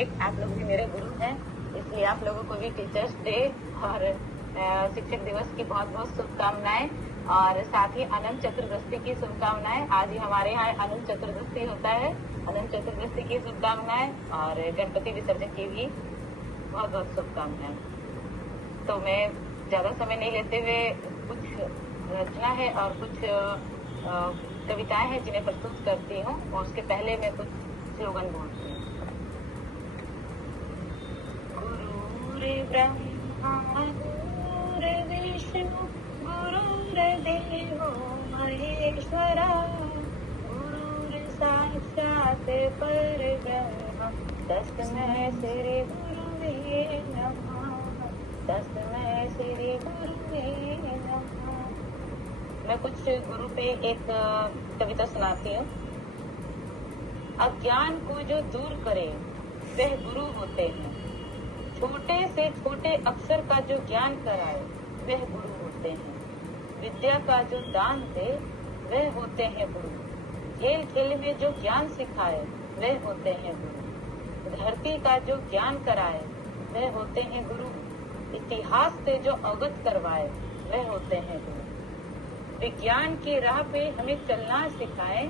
कार्तिक, आप लोग भी मेरे गुरु हैं, इसलिए आप लोगों को भी टीचर्स डे और शिक्षक दिवस की बहुत बहुत शुभकामनाएं और साथ ही अनंत चतुर्दशी की शुभकामनाएं। आज ही हमारे यहाँ अनंत चतुर्दशी होता है, अनंत चतुर्दशी की शुभकामनाएं और गणपति विसर्जन की भी बहुत बहुत शुभकामनाएं। तो मैं ज्यादा समय नहीं लेते हुए कुछ रचना है और कुछ कविताएं हैं जिन्हें प्रस्तुत करती हूँ और उसके पहले मैं कुछ स्लोगन बोलती हूँ। गुरुर्ब्रह्मा गुरुर्विष्णु गुरुर्देवो महेश्वरा गुरुर्साक्षात् परब्रह्म तस्मै श्री गुरुवे नमः, तस्मै श्री गुरुवे नमः। मैं कुछ गुरु पे एक कविता सुनाती हूँ। अज्ञान को जो दूर करे वह गुरु होते हैं, छोटे से छोटे अक्षर का जो ज्ञान कराए वह गुरु होते हैं, विद्या का जो दान दे वह होते हैं गुरु, खेल खेल में जो ज्ञान सिखाए वह होते हैं गुरु, धरती का जो ज्ञान कराए वह होते हैं गुरु, इतिहास से जो अवगत करवाए वह होते हैं गुरु, विज्ञान की राह पे हमें चलना सिखाए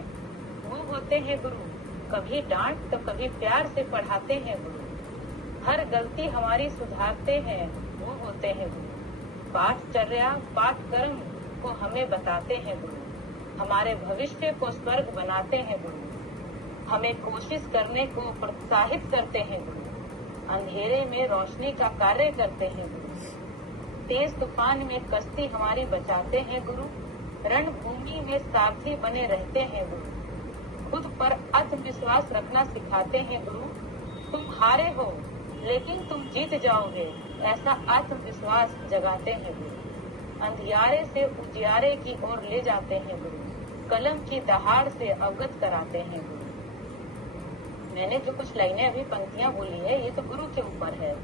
वो होते हैं गुरु, कभी डांट तो कभी प्यार से पढ़ाते हैं गुरु, हर गलती हमारी सुधारते हैं वो होते हैं गुरु, पाठचर्या पाठ कर्म को हमें बताते हैं गुरु, हमारे भविष्य को स्वर्ग बनाते हैं गुरु, हमें कोशिश करने को प्रोत्साहित करते हैं गुरु, अंधेरे में रोशनी का कार्य करते हैं गुरु, तेज तूफान में कश्ती हमारी बचाते हैं गुरु, रणभूमि में सारथी बने रहते हैं गुरु, खुद पर आत्मविश्वास रखना सिखाते हैं गुरु, तुम हारे हो लेकिन तुम जीत जाओगे ऐसा आत्मविश्वास जगाते हैं गुरु, अंधियारे से उजियारे की ओर ले जाते हैं गुरु, कलम की दहाड़ से अवगत कराते हैं गुरु। मैंने जो कुछ लाइनें अभी पंक्तियां बोली है ये तो गुरु के ऊपर है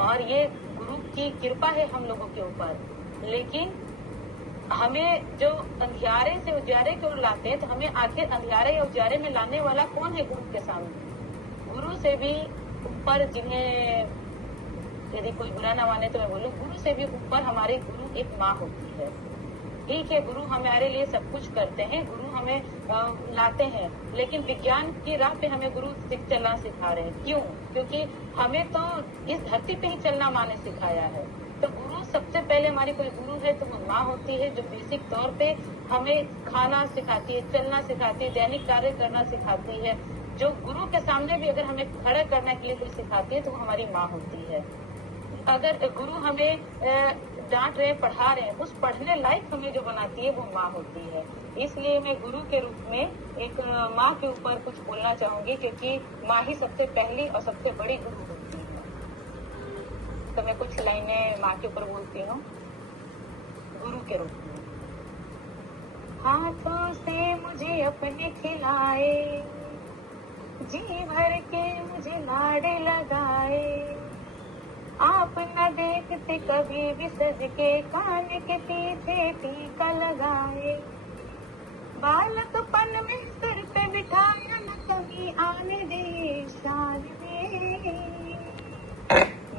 और ये गुरु की कृपा है हम लोगों के ऊपर, लेकिन हमें जो अंधियारे से उजारे की ओर लाते हैं तो हमें आखिर अंधियारे या उजारे में लाने वाला कौन है गुरु के सामने? गुरु से भी ऊपर, जिन्हें यदि कोई बुरा ना माने तो मैं बोलूं, गुरु से भी ऊपर हमारे गुरु एक माँ होती है। ठीक है, गुरु हमारे लिए सब कुछ करते हैं, गुरु हमें लाते हैं, लेकिन विज्ञान की राह पे हमें गुरु चलना सिखा रहे हैं। क्यों? क्योंकि हमें तो इस धरती पे ही चलना माँ ने सिखाया है। तो गुरु सबसे पहले हमारी कोई गुरु है तो वो माँ होती है, जो बेसिक तौर पे हमें खाना सिखाती है, चलना सिखाती है, दैनिक कार्य करना सिखाती है। जो गुरु के सामने भी अगर हमें खड़ा करने के लिए कोई सिखाती है तो वो हमारी माँ होती है। अगर गुरु हमें डांट रहे, पढ़ा रहे हैं, उस पढ़ने लायक हमें जो बनाती है वो माँ होती है। इसलिए मैं गुरु के रूप में एक माँ के ऊपर कुछ बोलना चाहूंगी, क्योंकि माँ ही सबसे पहली और सबसे बड़ी गुरु होती है। तो मैं कुछ लाइनें माँ के ऊपर बोलती हूँ गुरु के रूप में। हाथों से मुझे अपने खिलाए, जी भर के मुझे लाड़े लगाए, आप न देखते कभी भी सज के कान के पीछे टीका लगाए, बालकपन में सिर पे बिठाया न कभी आने दे शान में,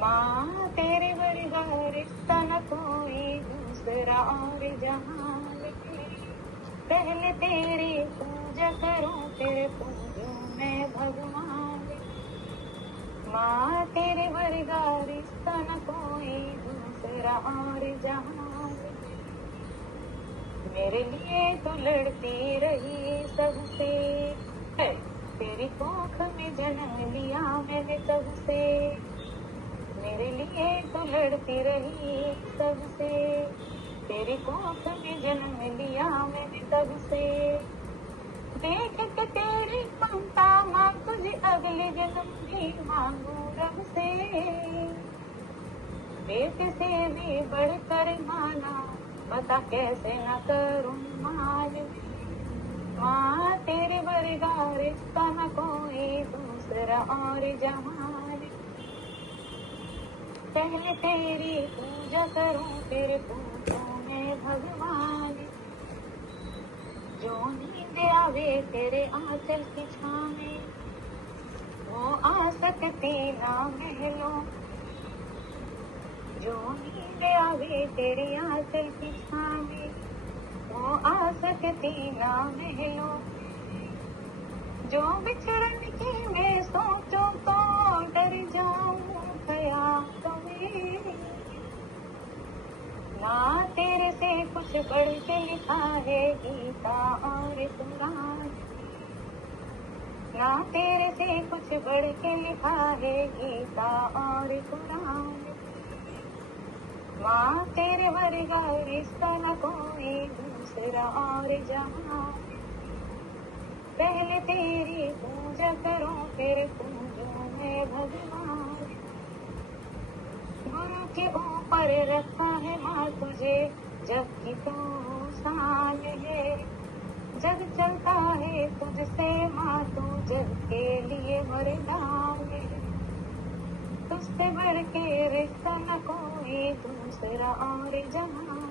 माँ तेरे वर्गा रिश्ता न कोई दूसरा और जहां में, पहले तेरी पूजा करूं फिर पूजूं मैं भगवान, माँ तेरे वर्गा रिश्ता न कोई दूसरा और जहां में, मेरे लिए तो लड़ती रही सबसे, तेरी कोख में जन्म लिया मैंने सबसे, मेरे लिए तो लड़ती रही सबसे, तेरी कोख में जन्म लिया मैंने सबसे, देख के तेरी ममता माँ तुझे अगले जन्म भी मांगू रब से, बेटे से भी बढ़कर माना बता कैसे न करूं मान, माँ तेरे वर्गा रिश्ता न कोई दूसरा और जहां, पहले तेरी पूजा करूं फिर पूजूं मैं भगवान, जो नींद आवे तेरे आंचल की छाँव में, वो आ सकती में तेरी आंचल की छाँव में वो आ सकती ना महलों जो बिछड़न की मैं सोचूं तो डर जाऊं ख्यालों में। ना तेरे से कुछ बढ़ के लिखा है गीता और कुरान, ना तेरे से कुछ बढ़ के लिखा है गीता और कुरान। माँ तेरे वर्गा रिश्ता न कोई दूसरा और जहाँ, पहले तेरी पूजा करूं फिर पूजूं मैं भगवान। गुरु के ऊपर रखा है माँ तुझे जबकि तू शान है, जग चलता है तुझसे माँ तू जग के लिए वरदान है। तुझसे बढ़ के रिश्ता न कोई दूसरा और जहाँ,